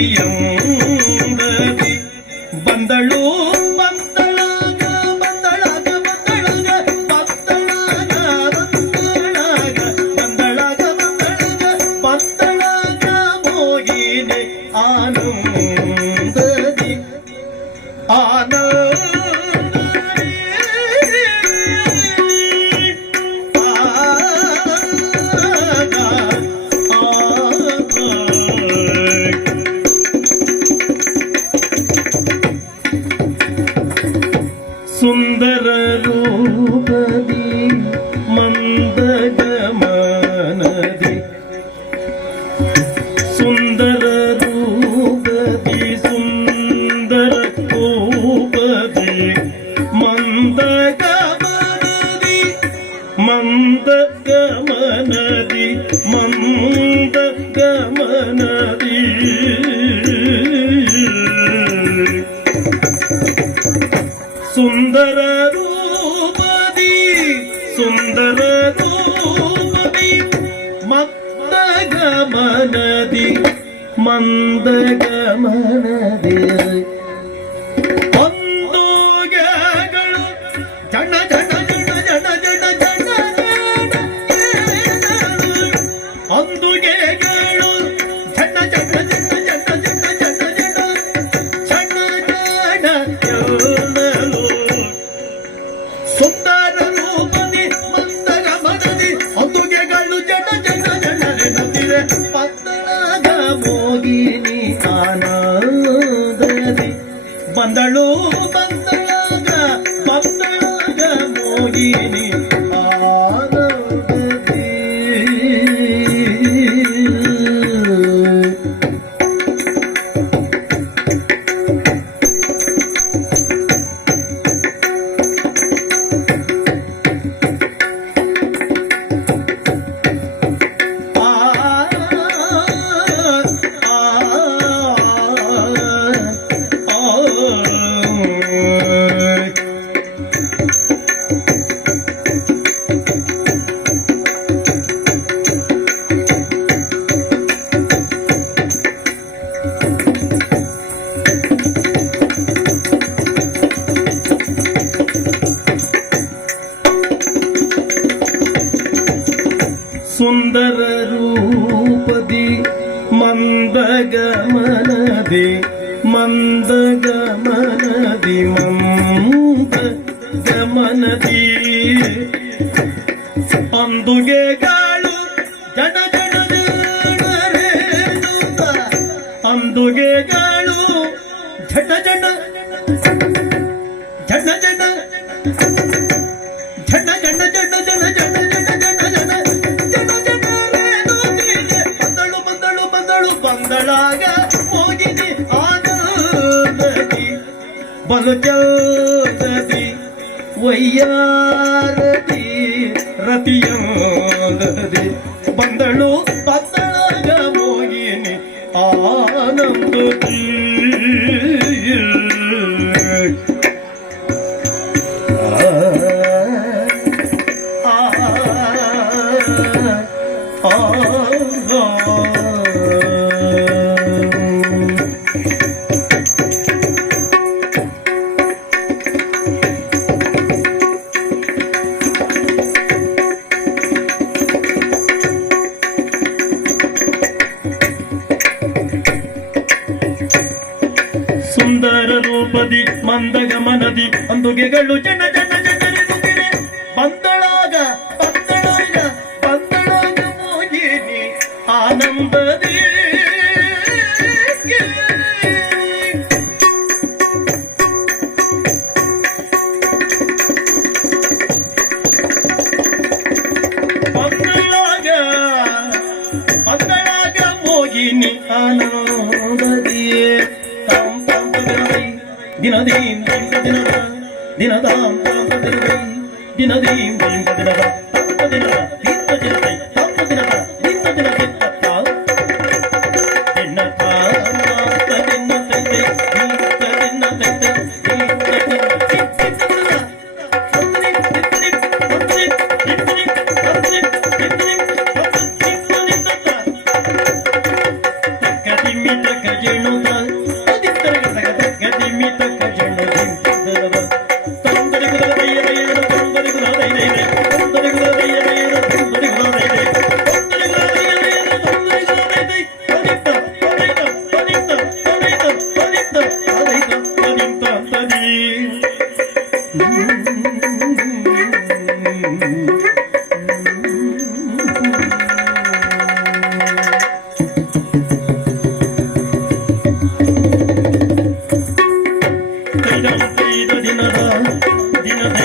கதியந்ததி பந்தளோ பந்தளாக பந்தளாக பந்தளாக பந்தளாக பந்தளாக பந்தளாக பந்தளாக பந்தளாக போகினே ஆனும் மனதே சுந்தர ரூபதி சுந்தர ரூபதி மந்த கமனதி மந்த கமனதி மந்த கமனதி சுந்தர ரூபதி சுந்தர നന്ദഗമനദിയ ಮೋಗಿನಿ ಆನಂದದಿ ಬಂದಳು ಬಂದಳಾಗ ಬಂದಳಾಗ ಮೋಗಿನಿ ಸುಂದರ ರೂಪದಿ ಮಂದಗಮನದಿ ಮಂದಗಮನದಿ ಮಂದ ಗಮನದಿ ಅಂದುಗೆ ಗಾಳು ಜನ ಅಂದುಗೆ ಗಾಳು ಜನ ಜನ ಹೋಗಿನಿ ಆನಂದದಿ ಬಲು ಚಂದದಿ ವಯ್ಯಾರದಿ ರತಿಯಾದದಿ ಬಂದಳು ಬಂದಳಾಗ ಹೋಗಿನಿ ಆನಂದದಿ ಸುಂದರ ತಿರುಗಳು ಜನ ಜನ ಜನರಿ ನುಗ್ಗಿರೆ ಬಂದಳಾಗ ಬಂದಳಾಗ ಬಂದಳಾಗ ಹೋಗಿರಿ ಆನಂದದಿ ಬಂದಳಾಗ ಬಂದಳಾಗ ಹೋಗಿನಿ ಆನಂದದಿಯೇ ದಿನ ದಿನ ದಿನ dinadam dinadim dinadim dinadam dinadam